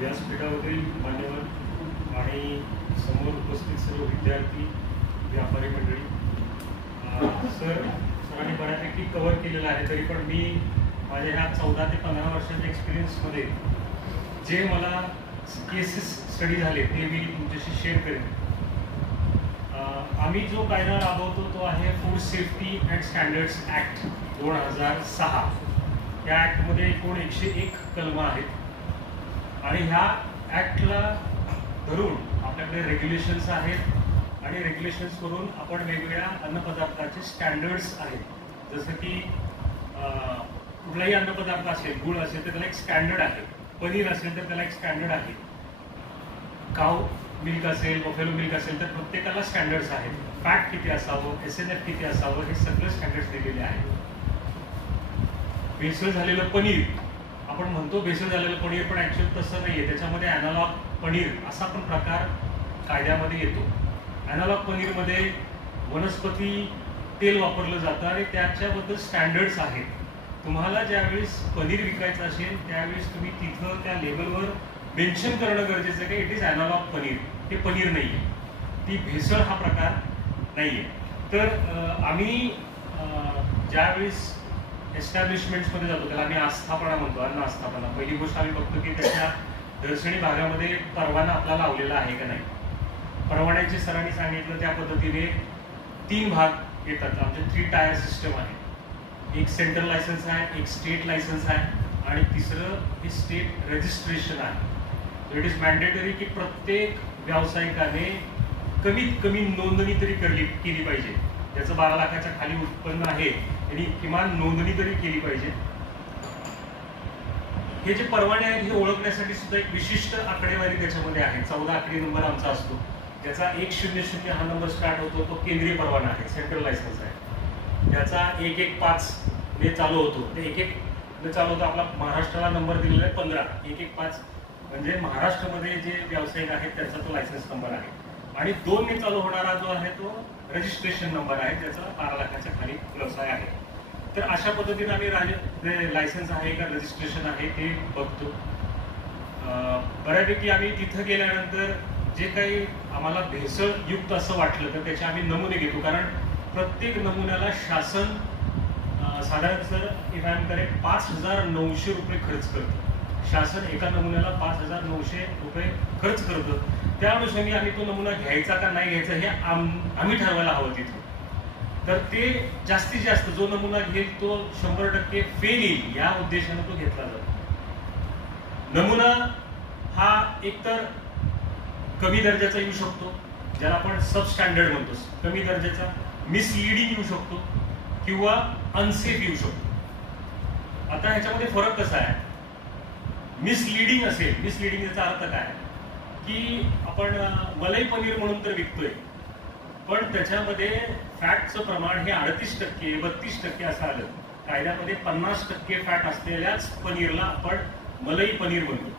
व्यासपीठावरील मान्यवर आणि समोर उपस्थित सर्व विद्यार्थी, व्यापारी मंडळी, सरांनी बऱ्यापैकी कव्हर केलेलं आहे. तरी पण मी माझ्या ह्या 14 ते 15 वर्षाच्या एक्सपिरियन्समध्ये जे मला केसेस स्टडी झाले ते मी तुमच्याशी शेअर करेन. आम्ही जो कायदा राबवतो तो आहे food safety and standards act 2006. या ॲक्टमध्ये एकूण 101 कलमं आहेत आणि ह्या ॲक्टला धरून आपल्याकडे रेग्युलेशन्स आहेत आणि रेग्युलेशन्स करून आपण वेगवेगळ्या अन्नपदार्थाचे स्टँडर्ड्स आहेत. जसं की कुठलाही अन्नपदार्थ असेल, गूळ असेल तर त्याला एक स्टँडर्ड आहे, पनीर असेल तर त्याला एक स्टँडर्ड आहे, काव मिल्क असेल, बफेलो मिल्क असेल तर प्रत्येकाला स्टँडर्ड्स आहेत. फॅट किती असावं, SNF किती असावं, हे सगळे स्टँडर्ड्स दिलेले आहेत. भेसळ झालेलं पनीर आपण म्हणतो, भेसळ झालेलं पनीर, पण ॲक्च्युअली तसं नाही आहे. त्याच्यामध्ये ॲनालॉग पनीर असा पण प्रकार कायद्यामध्ये येतो. ॲनालॉग पनीरमध्ये वनस्पती तेल वापरलं जातं आणि त्याच्याबद्दल स्टँडर्ड्स आहेत. तुम्हाला ज्यावेळेस पनीर विकायचं असेल त्यावेळेस तुम्ही तिथं त्या लेबलवर मेन्शन करणं गरजेचं आहे की इट इज ॲनालॉग पनीर. हे पनीर नाही आहे, ती भेसळ हा प्रकार नाही आहे. तर आम्ही ज्यावेळेस एस्टॅब्लिशमेंट्समध्ये जातो त्याला आम्ही आस्थापना म्हणतो, अन्न आस्थापना. पहिली गोष्ट आम्ही बघतो की त्याच्या दर्शनी भागामध्ये परवाना आपला लावलेला आहे का नाही. परवान्याचे सरांनी सांगितलं त्या पद्धतीने 3 भाग येतात. आमचे 3 टायर सिस्टम आहे. एक सेंट्रल लायसन्स आहे, एक स्टेट लायसन्स आहे आणि तिसरं हे स्टेट रजिस्ट्रेशन आहे. इट इज मॅन्डेटरी की प्रत्येक व्यावसायिकाने कमीत कमी नोंदणी तरी केली पाहिजे. ज्याचं 12 लाखाच्या खाली उत्पन्न आहे त्यांनी किमान नोंदणी तरी केली पाहिजे. हे जे परवाने आहेत हे ओळखण्यासाठी सुद्धा एक विशिष्ट आकडेवारी त्याच्यामध्ये आहे. 14 आकडी नंबर आमचा असतो, ज्याचा 100 हा नंबर स्टार्ट होतो, तो केंद्रीय परवाना आहे, सेंट्रल लायसन्स आहे. त्याचा 115 ने चालू होतो, ते 11 ने चालू होतो. आपला महाराष्ट्राला नंबर दिलेला आहे 15. 115 म्हणजे महाराष्ट्रामध्ये जे व्यावसायिक आहेत त्यांचा तो लायसन्स नंबर आहे. आणि 2 ने चालू होणारा जो आहे तो रजिस्ट्रेशन नंबर आहे, ज्याचा 12 लाखाच्या खाली व्यवसाय आहे. तर अशा पद्धतीने आम्ही लायसन्स आहे का रजिस्ट्रेशन आहे ते बघतो. बऱ्यापैकी आम्ही तिथं गेल्यानंतर जे काही आम्हाला भेसळयुक्त असं वाटलं तर त्याचे आम्ही नमुने घेतो. कारण प्रत्येक नमुन्याला शासन साधारण sir if I am correct 5,900 रुपये खर्च करतं. शासन एका नमुन्याला 5,900 रुपये खर्च करतं. त्या अनुषंगाने आम्ही तो नमुना घ्यायचा का नाही घ्यायचा हे आम्ही ठरवायला हवं तिथे. तर ते जास्तीत जास्त जो नमुना घेईल तो 100% फेल येईल या उद्देशाने तो घेतला जातो. नमुना हा एकतर कमी दर्जाचा येऊ शकतो, ज्याला आपण सबस्टँडर्ड म्हणतो, कमी दर्जाचा, मिसलिडिंग येऊ शकतो किंवा अनसेफ येऊ शकतो. आता ह्याच्यामध्ये फरक कसा आहे. मिसलिडिंग असेल, मिसलिडिंग याचा अर्थ काय की आपण मलाई पनीर म्हणून तर विकतोय, पण त्याच्यामध्ये फॅटचं प्रमाण हे 38%, 32% असं आलं. कायद्यामध्ये 50% फॅट असलेल्याच पनीरला आपण मलाई पनीर म्हणतो.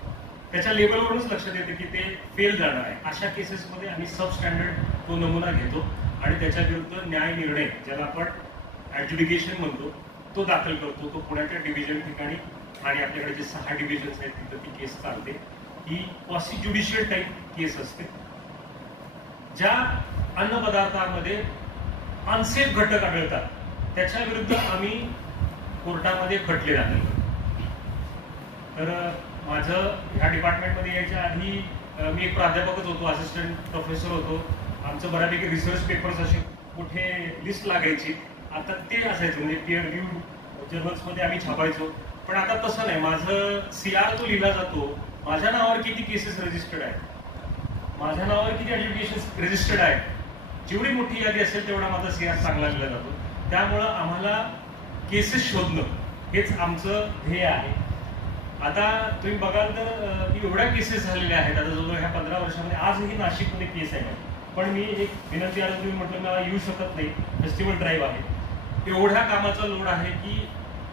त्याच्या लेबलवरूनच लक्षात येते की ते फेल जाणार आहे. अशा केसेसमध्ये आम्ही सबस्टँडर्ड तो नमुना घेतो आणि त्याच्या विरुद्ध न्याय निर्णय, ज्याला आपण ॲडज्युडिकेशन म्हणतो, तो दाखल करतो. तो पुण्याच्या डिव्हिजन ठिकाणी आणि आपल्याकडे जे 6 डिव्हिजन्स आहेत तिथं ती केस चालते. ही क्वासी ज्युडिशियल टाईप केस असते. ज्या अन्नपदार्थामध्ये अनसेफ घटक आढळतात त्याच्या विरुद्ध आम्ही कोर्टामध्ये खटले दाखल करतो. तर माझं ह्या डिपार्टमेंटमध्ये यायच्या आधी मी एक प्राध्यापकच होतो, असिस्टंट प्रोफेसर होतो. आमचं बऱ्यापैकी रिसर्च पेपर्स असे कुठे लिस्ट लागायची. आता ते असायचं म्हणजे पिअर रिव्ह्यूड जर्नल्समध्ये आम्ही छापायचो. पण आता तसं नाही. माझं CR तो लिहिला जातो, माझ्या नावावर किती केसेस रजिस्टर्ड आहेत, माझ्या नावावर किती ॲज्युडिकेशन रजिस्टर्ड आहेत. जेवढी मोठी यादी असेल तेवढा माझा CR चांगला लिहिला जातो. त्यामुळं आम्हाला केसेस शोधणं हेच आमचं ध्येय आहे. आता तुम्ही बघाल तर एवढ्या केसेस झालेल्या आहेत आता जवळजवळ ह्या 15 वर्षामध्ये. आजही नाशिकमध्ये केस आहे, पण मी एक विनंती आहे, तुम्ही म्हटलं मला येऊ शकत नाही, फेस्टिवल ड्राईव्ह आहे. एवढ्या कामाचा लोड आहे की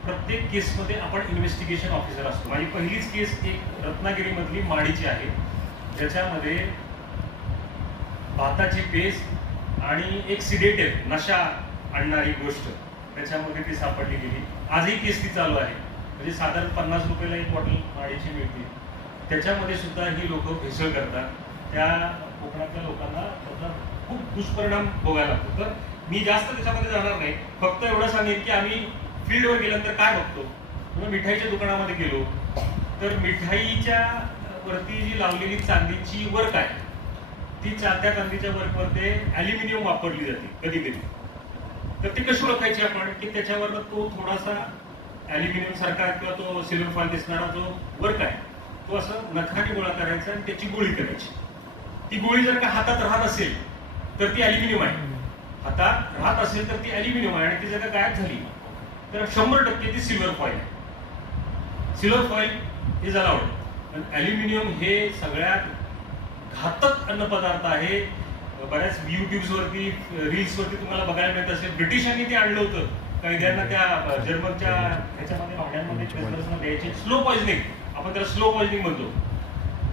प्रत्येक केसमध्ये आपण इन्व्हेस्टिगेशन ऑफिसर असतो. माझी पहिलीच केस एक रत्नागिरीमधली माडीची आहे, ज्याच्यामध्ये भाताची पेस्ट आणि एक सिडेटिव्ह नशा आणणारी गोष्ट त्याच्यामध्ये ती सापडली गेली. आजही केस ती चालू आहे. म्हणजे साधारण 50 रुपयाला एक बॉटल माडीची मिळते. त्याच्यामध्ये सुद्धा ही लोक भेसळ करतात. त्या कोकणातल्या लोकांना त्याचा खूप दुष्परिणाम भोगायला लागतो. तर मी जास्त त्याच्यामध्ये जाणार नाही, फक्त एवढं सांगेन की आम्ही फील्डवर गेल्यानंतर काय बघतो. मिठाईच्या दुकानामध्ये गेलो तर मिठाईच्या वरती जी लावलेली चांदीची वर्क आहे ती त्या चांदीच्या वर्कवर ते ॲल्युमिनियम वापरली जाते कधी कधी. तर ती कशी ओळखायची आपण की त्याच्यावर तो थोडासा ॲल्युमिनियम सारखा किंवा तो सिल्वर फॉइल दिसणारा जो वर्क आहे तो असं नखाने गोळा करायचा आणि त्याची गोळी करायची. ती गोळी जर का हातात राहत असेल तर ती ॲल्युमिनियम आहे, हातात राहत असेल तर ती ॲल्युमिनियम आहे, आणि ती जर का गायब झाली तर 100% ती सिल्वर फॉइल आहे. Silver foil is allowed. पण ॲल्युमिनियम हे सगळ्यात घातक अन्नपदार्थ आहे. बऱ्याच युट्यूब्सवरती रील्सवरती तुम्हाला बघायला मिळत असेल. ब्रिटिशांनी ते आणलं होतं कैद्यांना त्या जर्मनच्या ह्याच्यामध्ये भांड्यांमध्ये द्यायचे. स्लो पॉइझनिंग, आपण त्याला स्लो पॉइझनिंग म्हणतो.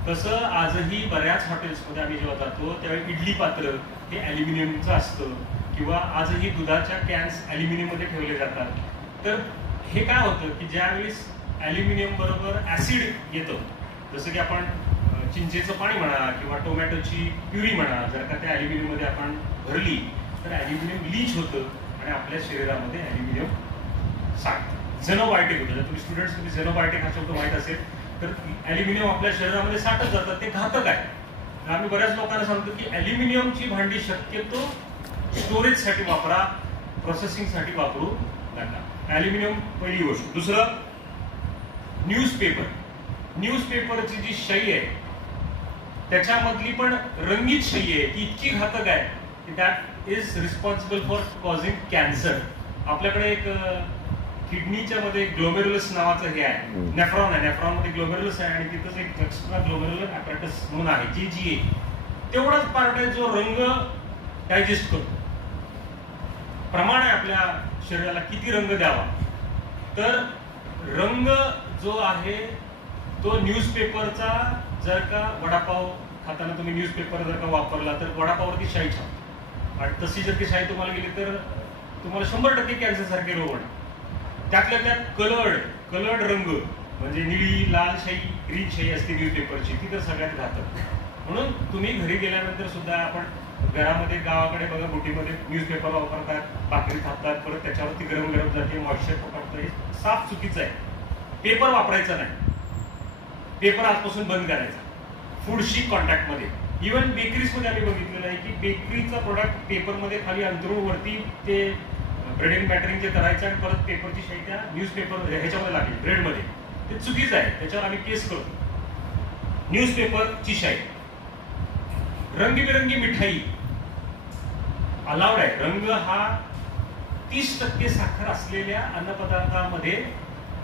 तसं आजही बऱ्याच हॉटेल्समध्ये आम्ही जेव्हा जातो त्यावेळी इडली पात्र हे ॲल्युमिनियमचं असतं, किंवा आजही दुधाच्या कॅन्स ॲल्युमिनियममध्ये ठेवले जातात. तर हे काय होतं की ज्यावेळेस ॲल्युमिनियम बरोबर ॲसिड येतं, जसं की आपण चिंचेचं पाणी म्हणा किंवा टोमॅटोची प्युरी म्हणा, जर का त्या ॲल्युमिनियममध्ये आपण भरली तर ॲल्युमिनियम लीच होतं आणि आपल्या शरीरामध्ये ॲल्युमिनियम साठतं, झेनोबायोटिक होतं. जर तुम्ही स्टुडंट्स तुम्ही झेनोबायोटिक हा शब्द माहीत असेल तर ॲल्युमिनियम आपल्या शरीरामध्ये साठत जातं, ते घातक आहे. आम्ही बऱ्याच लोकांना सांगतो की ॲल्युमिनियमची भांडी शक्यतो स्टोरेजसाठी वापरा, प्रोसेसिंगसाठी वापरू नका. ॲल्युमिनियम पहिली गोष्ट. दुसरं, न्यूजपेपर. न्यूजपेपरची जी शाई आहे त्याच्यामधली पण रंगीत शाई आहे ती इतकी घातक आहे की that is responsible for causing cancer. आपल्याकडे एक किडनीच्या मध्ये ग्लोमेरुलस नावाचं हे आहे, नेफ्रॉन आहे. नेफ्रॉन मध्ये ग्लोमेरुलस आहे आणि तिथंच एक एक्स्ट्रा ग्लोमेरुलर ॲपॅरेटस म्हणून आहे, GGA. तेवढाच पार्ट आहे जो रंग डायजेस्ट करतो. प्रमाण आहे आपल्या शरीराला किती रंग द्यावा. तर रंग जो आहे तो न्यूजपेपरचा, जर का वडापाव खाताना तुम्ही न्यूजपेपर जर का वापरला तर वडापावरती शाई छापतो, आणि तशी जर ती शाई तुम्हाला गेली तर तुम्हाला 100% कॅन्सर सारखे रोग होणार. त्यातल्या त्यात कलर्ड रंग म्हणजे निळी, लाल शाई, ग्रीन शाई असते न्यूजपेपरची, ती तर सगळ्यात घातक. म्हणून तुम्ही घरी गेल्यानंतर सुद्धा आपण घरामध्ये गावाकडे बघा बुटीमध्ये न्यूजपेपर वापरतात, भाकरी थापतात, परत त्याच्यावरती गरम गरम जाते, मॉइश्चर पकडतं. हे साफ चुकीचं आहे. पेपर वापरायचा नाही, पेपर आजपासून बंद करायचा. फूडशी कॉन्टॅक्टमध्ये, इव्हन बेकरीजमध्ये आम्ही बघितलेलं आहे की बेकरीचा प्रोडक्ट पेपरमध्ये खाली अंतरून वरती ते ब्रेडिंग बॅटरिंग जे करायचं आणि परत पेपरची शाई त्या न्यूजपेपर ह्याच्यामध्ये लागली ब्रेडमध्ये, ते चुकीचं आहे. त्याच्यावर आम्ही केस करतो. न्यूजपेपरची शाई. रंगीबेरंगी मिठाई अलाउड आहे. रंग हा 30% साखर असलेल्या अन्नपदार्थामध्ये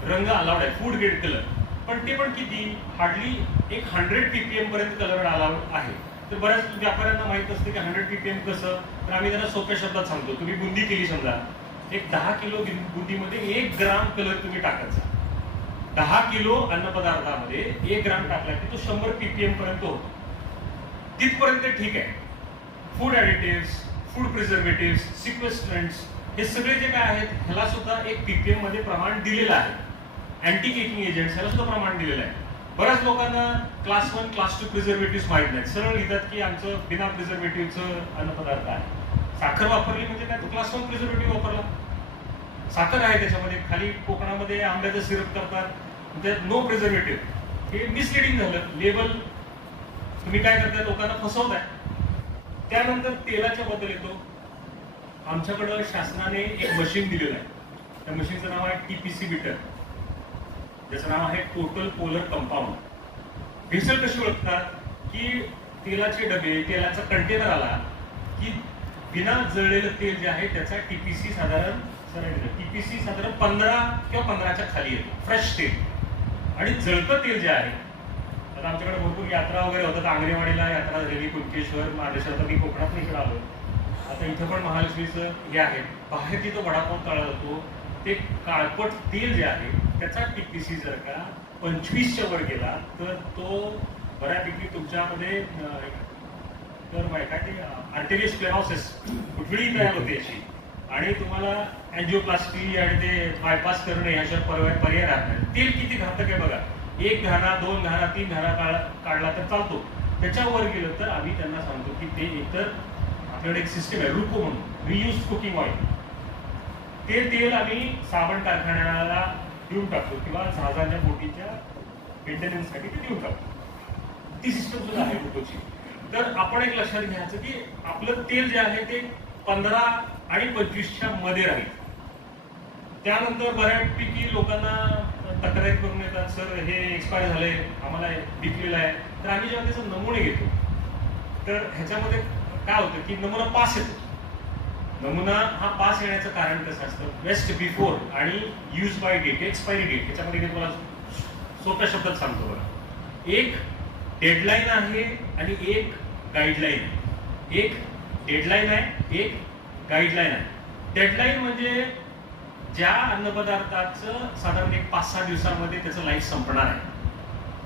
रंग अलाउड आहे, फूड ग्रेड कलर. पण ते पण किती, हार्डली एक 100 ppm पर्यंत कलर अलाउड आहे. तर बऱ्याच व्यापाऱ्यांना माहित असतं की 100 ppm कसं, तर आम्ही त्यांना सोप्या शब्दात सांगतो. तुम्ही बुंदी केली समजा, एक 10 किलो बुंदीमध्ये 1 ग्राम कलर तुम्ही टाकायचा. 10 किलो अन्नपदार्थामध्ये 1 ग्राम टाकला की तो 100 ppm पर्यंत होतो. तिथपर्यंत ठीक आहे. फूड ॲडिटिव्स, फूड प्रिझर्वेटिव्स, सिक्वेस्ट्रंट्स, हे सगळे जे काय आहेत ह्याला सुद्धा एक ppm मध्ये प्रमाण दिलेलं आहे. अँटी केकिंग एजंट्स ह्याला सुद्धा प्रमाण दिलेलं आहे. बऱ्याच लोकांना क्लास 1, क्लास 2 प्रिझर्वेटिव्स माहीत नाहीत. सरळ लिहितात की आमचं बिना प्रिझर्वेटिव्हचं अन्नपदार्थ आहे. साखर वापरली म्हणजे काय, तो क्लास 1 प्रिझर्वेटिव्ह वापरला. साखर आहे त्याच्यामध्ये. खाली कोकणामध्ये आंब्याचं सिरप करतात, त्यात नो प्रिझर्वेटिव्ह. हे मिसलिडिंग झालं. लेबल तुम्ही काय करताय, लोकांना फसवताय. त्यानंतर तेलाच्या बद्दल येतो. आमच्याकडं शासनाने एक मशीन दिलेलं आहे. त्या मशीनचं नाव आहे TPC मीटर, ज्याचं नाव आहे टोटल पोलर कंपाऊंड. भेसळ कशी ओळखतात की तेलाचे डबे, तेलाचा कंटेनर आला की बिना जळलेलं तेल जे आहे त्याचा TPC साधारण 15 किंवा 15च्या खाली येतो, फ्रेश तेल. आणि जळतं तेल जे आहे, आता आमच्याकडे भरपूर यात्रा वगैरे होतात. आंगणेवाडीला यात्रा झालेली, कुणकेश्वर, महाबळेश्वर. आता मी कोकणात इकडे आलो, आता इथं पण महालक्ष्मीचं हे आहे. बाहेर तिथं वडापाव तळला जातो. ते काळपट तेल जे आहे त्याचा TPC जर का 25च्या वर गेला तर तो बऱ्यापैकी तुमच्यामध्ये तर काय ते आर्टेरियोस्क्लेरोसिस गुठळी तयार होते याची, आणि तुम्हाला अँजिओप्लास्टी आणि ते बायपास करणे ह्याच्यावर पर्याय राहत नाही. तेल किती घातक आहे बघा. 1 घाना 2 घाना 3 घाना काढला तर चालतो. त्याच्यावर गेलं तर आम्ही त्यांना सांगतो की ते एकतर आपल्याकडे एक सिस्टम आहे रुको म्हणून, रियूज कुकिंग ऑइल, ते तेल आम्ही साबण कारखान्याला देऊन टाकतो किंवा जहाजांच्या बोटीच्या मेंटेनन्ससाठी ते देऊन टाकतो. ती सिस्टम सुद्धा आहे रुकोची. तर आपण एक लक्षात घ्यायचं की आपलं तेल जे आहे ते 15 आणि 25च्या मध्ये राहील. त्यानंतर बऱ्यापैकी लोकांना तक्रारी करून येतात, सर हे एक्सपायर झालंय, आम्हाला विकलेलं आहे. तर आम्ही जेव्हा त्याचे नमुने घेतो तर ह्याच्यामध्ये काय होतं की नमुना पास येतो. नमुना हा पास येण्याचं कारण कसं असतं, बेस्ट बिफोर आणि use by date, expiry date. ह्याच्यामध्ये मी तुम्हाला सोप्या शब्दात सांगतो बघा. एक डेडलाईन आहे आणि एक गाईडलाईन आहे. एक डेडलाईन आहे, एक गाईडलाईन आहे. डेडलाईन म्हणजे ज्या अन्नपदार्थाचं साधारण एक 5-6 दिवसांमध्ये त्याचं लाईफ संपणार आहे.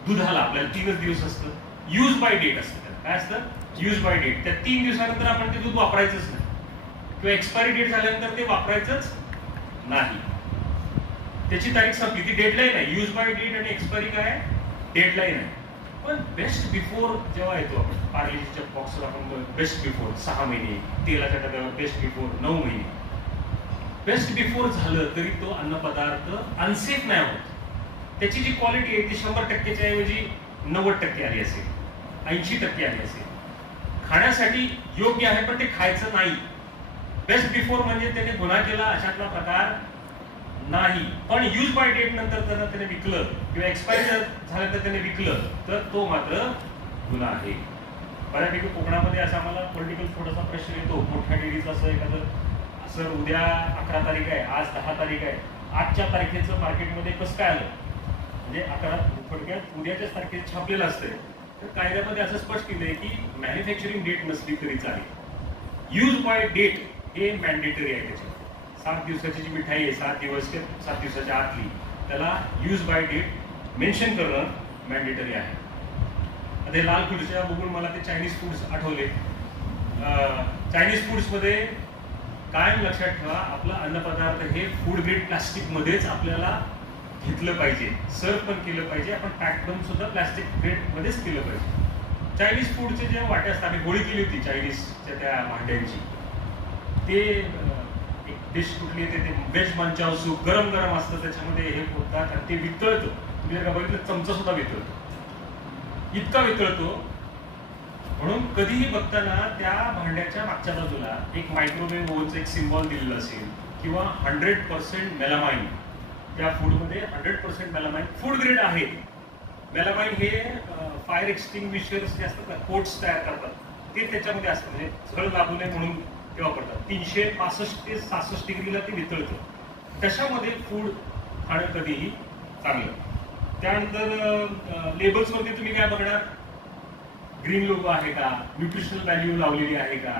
दुधाला आपल्याला 3च दिवस असतं. यूज बाय डेट असतं. काय असतं? Use by date. त्या 3 दिवसानंतर आपण ते दूध वापरायचंच नाही किंवा एक्सपायरी डेट झाल्यानंतर ते वापरायचंच नाही. त्याची तारीख संपली, ती डेडलाईन आहे. यूज बाय डेट आणि एक्सपायरी काय आहे? डेडलाईन आहे. पण बेस्ट बिफोर जेव्हा येतो आपण पार्लेजीच्या बॉक्सवर आपण बेस्ट बिफोर 6 महिने, तेलाच्या डब्यावर बेस्ट बिफोर 9 महिने. बेस्ट बिफोर झालं तरी तो अन्नपदार्थ अनसेफ नाही होत. त्याची जी क्वालिटी आहे ती 100%च्या ऐवजी 90% आली असेल, 80% आली असेल. खाण्यासाठी योग्य आहे पण ते खायचं नाही. बेस्ट बिफोर म्हणजे त्याने गुन्हा केला अशातला प्रकार नाही. पण यूज बाय डेट नंतर जर त्याने विकलं किंवा एक्सपायरी झालं तर त्याने विकलं तर तो मात्र गुन्हा आहे. बऱ्यापैकी कोकणामध्ये असा आम्हाला पॉलिटिकल थोडासा प्रश्न येतो. मोठ्या डेअरीचं असं एखादं, सर उद्या 11 तारीख आहे, आज 10 तारीख आहे, आजच्या तारखेचं मार्केटमध्ये कसं काय आलं, म्हणजे 11 थोडक्यात उद्याच्याच तारखेचं छापलेलं असतंय. तर कायद्यामध्ये असं स्पष्ट केलंय की मॅन्युफॅक्चरिंग डेट नसली तरी चालेल. यूज बाय डेट हे मॅन्डेटरी आहे. त्याच्यात 7 दिवसाची जी मिठाई आहे, 7 दिवस ते 7 दिवसाच्या आतली, त्याला यूज बाय डेट मेन्शन करणं मॅन्डेटरी आहे. आता हे लाल खुर्च्या बघून मला ते चायनीज फूड्स आठवले. चायनीज फूड्समध्ये कायम लक्षात ठेवा, आपलं अन्नपदार्थ हे फूड ग्रेड प्लास्टिकमध्येच आपल्याला घेतलं पाहिजे. सर्व पण केलं पाहिजे. आपण पॅक करून सुद्धा प्लास्टिक ग्रेडमध्येच केलं पाहिजे. चायनीज फूडचे जे वाटे असतात, आम्ही गोळी केली होती चायनीजच्या त्या भांड्यांची. ते एक डिश कुठली येते, ते वेज मंचाव सूप गरम गरम असतं, त्याच्यामध्ये हे होतात आणि ते वितळतं. तुम्ही जर का बघितलं चमचा सुद्धा वितळतो, इतका वितळतो. म्हणून कधीही बघताना त्या भांड्याच्या मागच्या बाजूला एक मायक्रोवेव्ह ओव्हनचं एक सिम्बॉल दिलेलं असेल किंवा 100% मेलामाइन. त्या फूडमध्ये 100% मेलामाइन फूड ग्रेड आहे. मेलामाइन हे फायर एक्सटिंग्विशर्स जे असतात ना, कोट्स तयार करतात, ते त्याच्यामध्ये असतं. म्हणजे झळ लागू नये म्हणून ते वापरतात. 365 ते 66 डिग्रीला ते वितळतं. त्याच्यामध्ये फूड खाणं कधीही चांगलं. त्यानंतर लेबल्सवरती तुम्ही काय बघणार, ग्रीन लोगो आहे का, न्यूट्रिशनल व्हॅल्यू लावलेली आहे का,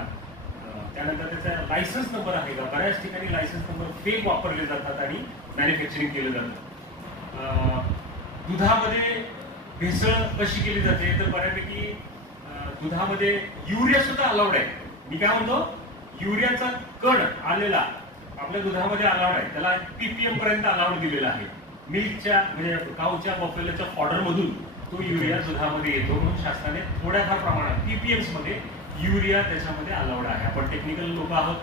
त्यानंतर त्याचा लायसन्स नंबर आहे का. बऱ्याच ठिकाणी लायसन्स नंबर फेक वापरले जातात आणि मॅन्युफॅक्चरिंग केलं जातं. दुधामध्ये भेसळ कशी केली जाते, तर बऱ्यापैकी दुधामध्ये युरिया सुद्धा अलाउड आहे. मी काय म्हणतो, युरियाचा कण आलेला आपल्या दुधामध्ये अलाउड आहे. त्याला PPM पर्यंत अलाउड दिलेला आहे. मिल्कच्या म्हणजे काऊच्या बफेलोच्या फॉडर मधून तो युरिया दुधामध्ये येतो. म्हणून शासनाने थोड्याफार प्रमाणात PPMs मध्ये युरिया त्याच्यामध्ये अलाउड आहे. आपण टेक्निकल लोक आहोत,